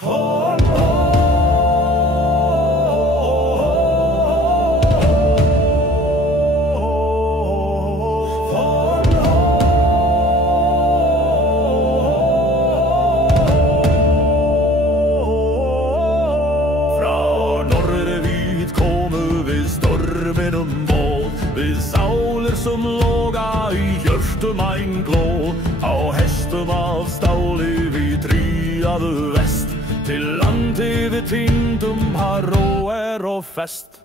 Við sálir som låga I hjörtum ein glå Á hestum af stáli vi triade vest Til landi við tindum har og fest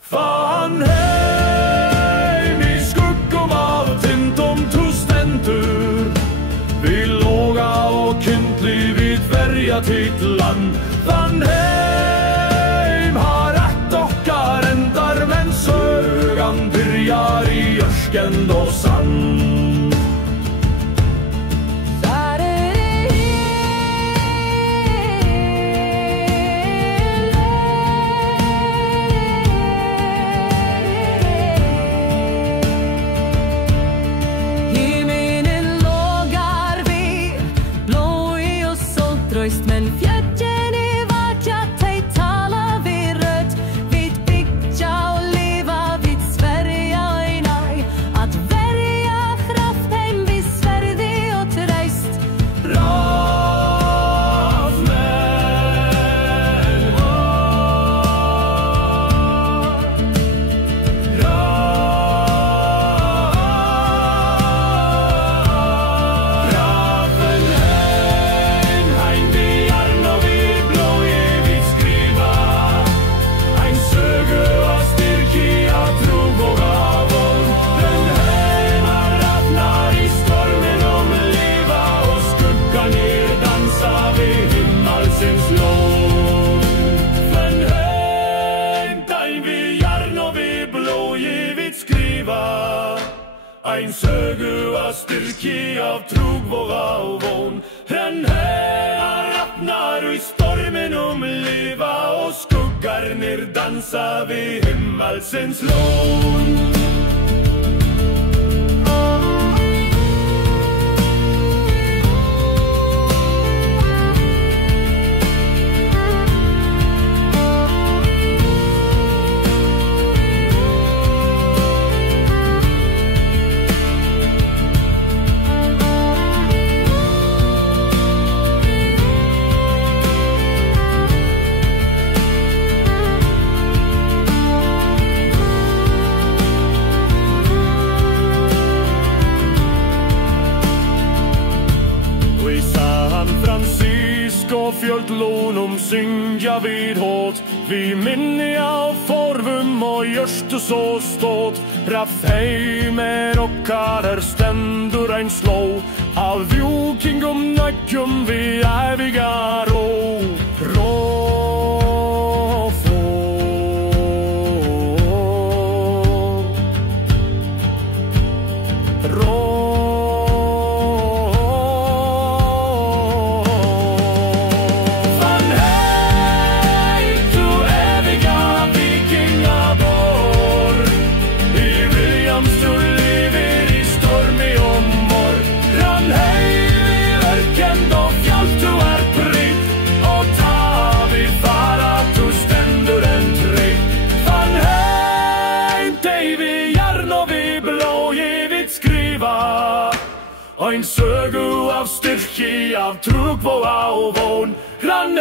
Fan heim I skuggum av tindum tu stendur Vi låga og kyntli vid verja titt land Fan heim har ett okkar endar men sögan byrjar I örsken och sand Men fjärden vart jag tej tala vid rött Vid byggja och leva vid Sverige och nej Att värja kraften vid Sverige och tröst Ein sögu av styrki av trugvåga och vån Den här rappnar I stormen liva och skuggar ner dansa vid himmelsens lån Francisco fjöldlånum syngja vid hårt Vi minne av forvum och görstu så ståt Raffheimer och karer stendur ein slå Av vikingum nökjum vi eviga rå Ein sögu av styrki av trugvåga och vån Han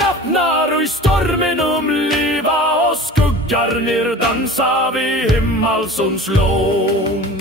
rappnar och I stormen liva och skuggar ner dansa vid himmelsens lån